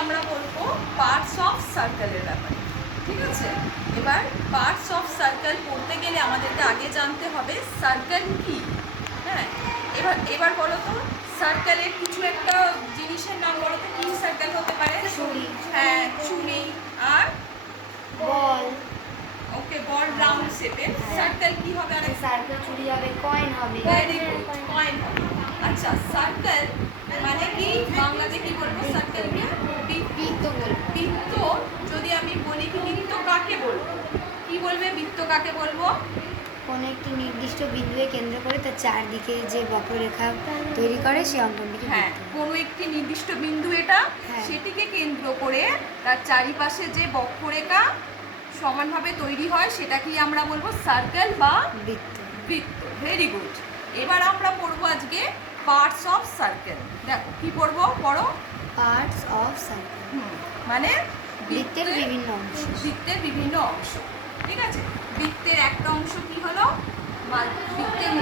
আমরা বলব parts of সার্কেলের ব্যাপারে। ঠিক আছে? এবার পার্টস অফ সার্কেল পড়তে গেলে আমাদেরকে আগে জানতে হবে সার্কেল কি? হ্যাঁ? এবার এবার বলো তো সার্কেলের কিছু একটা জিনিসের নাম বলো তো কি সার্কেল হতে পারে। হ্যাঁ চুড়ি আর? বল। ওকে বল রাউন্ড শেপের হ্যাঁ। সার্কেল কি হবে আরেক সার্কেল চুরি হবে কয়েন হবে। ভেরি গুড পয়েন্ট আচ্ছা সার্কেল মানে কি? বাংলাতে কি বলব? বলব বৃত্ত যদি আমি বলি কি বৃত্ত কাকে বলব? কি বলবে বৃত্ত কাকে বলব? কোনো একটি নির্দিষ্ট বিন্দুকে কেন্দ্র করে তার চারদিকে যে বক্ররেখা তৈরি করে সেই অঙ্কনটিকে হ্যাঁ কোনো একটি নির্দিষ্ট বিন্দু এটা হ্যাঁ। সেটিকে কেন্দ্র করে তার চারিপাশে যে বক্ররেখা সমানভাবে তৈরি হয় সেটাকেই আমরা বলব সার্কেল বা বৃত্ত। বৃত্ত। ভেরি গুড এবার আমরা পড়ব আজকে পার্টস অফ সার্কেল দেখো কি পড়ব? পড়ো। পার্টস অফ সার্কেল হুম, মানে বৃত্তের বিভিন্ন অংশ। বৃত্তের বিভিন্ন অংশ। ঠিক আছে? বৃত্তের একটা অংশ কি হলো? বৃত্তের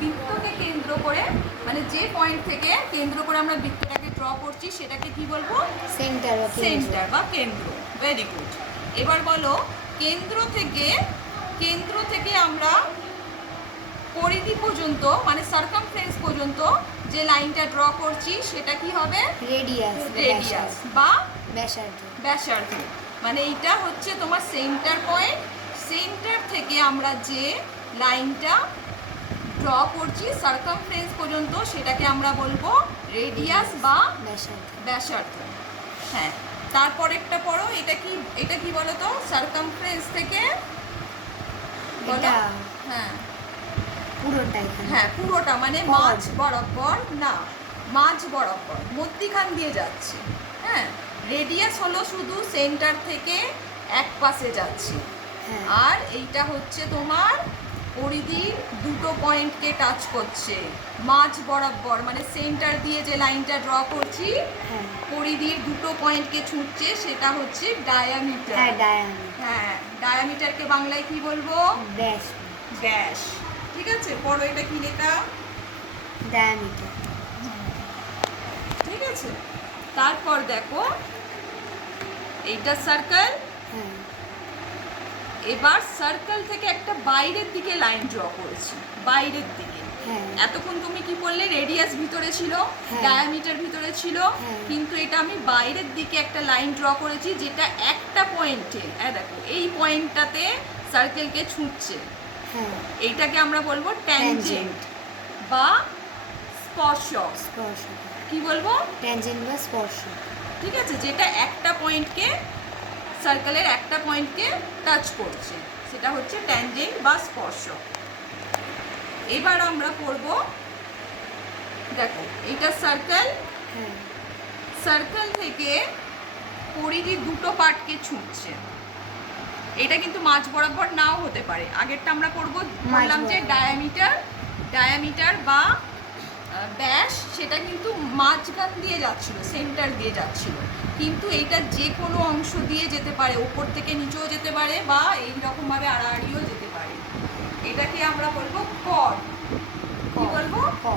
বৃত্তকে কেন্দ্র করে মানে যে পয়েন্ট থেকে কেন্দ্র করে আমরা বৃত্তটাকে ড্র করছি সেটাকে কি বলব? সেন্টার সেন্টার বা কেন্দ্র। ভেরি গুড এবার বলো কেন্দ্র থেকে কেন্দ্র থেকে আমরা পরিধি পর্যন্ত মানে সার্কামফারেন্স পর্যন্ত যে লাইনটা ড্র করছি সেটা কি হবে? রেডিয়াস রেডিয়াস বা ব্যাসার্ধ। ব্যাসার্ধ। মানে এইটা হচ্ছে তোমার সেন্টার পয়েন্ট সেন্টার থেকে আমরা যে লাইনটা ড্র করছি সার্কামফারেন্স পর্যন্ত সেটাকে আমরা বলব রেডিয়াস বা ব্যাসার্ধ। ব্যাসার্ধ। হ্যাঁ তারপর একটা পড়ো এটা কি এটা কি বলো তো সার্কামফারেন্স থেকে বলো। হ্যাঁ। পুরোটা এখানে। হ্যাঁ পুরোটা মানে। মাঝ বরাবর না মাঝ বরাবর মধ্যিখান দিয়ে যাচ্ছে। হ্যাঁ রেডিয়াস হলো শুধু সেন্টার থেকে এক পাশে যাচ্ছে। হ্যাঁ। আর এইটা হচ্ছে তোমার পরিধির দুটো পয়েন্টকে টাচ করছে। মাঝ বরাবর মানে সেন্টার দিয়ে যে লাইনটা ড্র করছি হ্যাঁ। পরিধির দুটো পয়েন্টকে ছুটছে সেটা হচ্ছে হ্যাঁ ডায়ামিটার হ্যাঁ ডায়ামিটারকে বাংলায় কি বলব? ব্যাস ব্যাস ঠিক আছে? পড়ো এটা কি লেখা? ডায়ামিটার। ঠিক আছে? তারপর দেখো এইটা সার্কেল হ্যাঁ। এবার সার্কেল থেকে একটা বাইরের দিকে লাইন ড্র করেছি বাইরের দিকে। হ্যাঁ। এতক্ষণ তুমি কি বললে? রেডিয়াস ভিতরে ছিল হ্যাঁ। ডায়ামিটার ভিতরে ছিল হ্যাঁ। কিন্তু এটা আমি বাইরের দিকে একটা লাইন ড্র করেছি যেটা একটা পয়েন্টে হ্যাঁ দেখো এই পয়েন্টটাতে সার্কেলকে ছুঁচ্ছে হ্যাঁ এইটাকে আমরা বলব ট্যানজেন্ট বা স্পর্শক। স্পর্শ কি বলব? ট্যানজেন্ট বা স্পর্শ ঠিক আছে যেটা একটা পয়েন্টকে সার্কেলের একটা পয়েন্টকে টাচ করছে। সেটা হচ্ছে ট্যানজেন্ট বা স্পর্শক। এবার আমরা পড়ব দেখো এটা সার্কেল হ্যাঁ। সার্কেল থেকে পরিধি দুটো পার্টকে ছুঁচ্ছে এটা কিন্তু মাঝ বরাবর নাও হতে পারে। আগেরটা আমরা করব বললাম যে ডায়ামিটার ডায়ামিটার বা ব্যাস সেটা কিন্তু মাঝখান দিয়ে যাচ্ছিল সেন্টার দিয়ে যাচ্ছিল। কিন্তু এটা যে কোনো অংশ দিয়ে যেতে পারে ওপর থেকে নিচেও যেতে পারে বা এই রকমভাবে আড়াআড়িও যেতে পারে। এটাকে আমরা বলব কড কি বলব।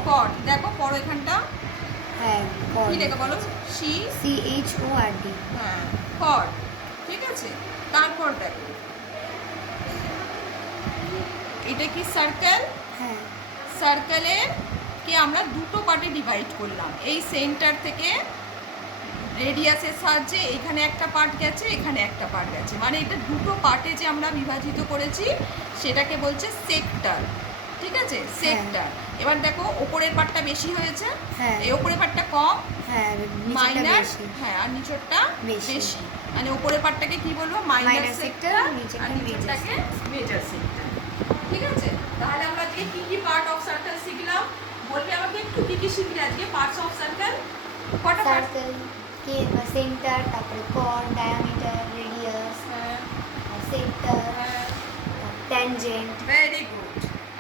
কড দেখো পর এখানটা। হ্যাঁ কি লেখা বলো? C C H O R D হ্যাঁ কর তারপর দেখো। এটা কি সার্কেল হ্যাঁ। সার্কেলে কে আমরা দুটো পার্টে ডিভাইড করলাম। এই সেন্টার থেকে রেডিয়াসের সাহায্যে এখানে একটা পার্ট গেছে এখানে একটা পার্ট গেছে। মানে এটা দুটো পার্টে যে আমরা বিভাজিত করেছি সেটাকে বলছে সেক্টর ঠিক আছে? সেক্টর এবার দেখো ওপরের পার্টটা বেশি হয়েছে। হ্যাঁ। এই ওপরের পার্টটা কম হ্যাঁ বেশি। হ্যাঁ আর নিচরটা বেশি। মানে উপরের পার্টটাকে কি বলব? মাইনার সেক্টর আর নিচরটাকে মেজর সেক্টর ঠিক আছে? তাহলে আমরা আজকে কি কি পার্ট অফ সার্কেল শিখলাম? বলবি আমাকে একটু কি কি শিখলি আজকে পার্টস অফ সার্কেল কটা সার্কেল কে সেন্টার তারপরে কর diameter radius sector tangent very good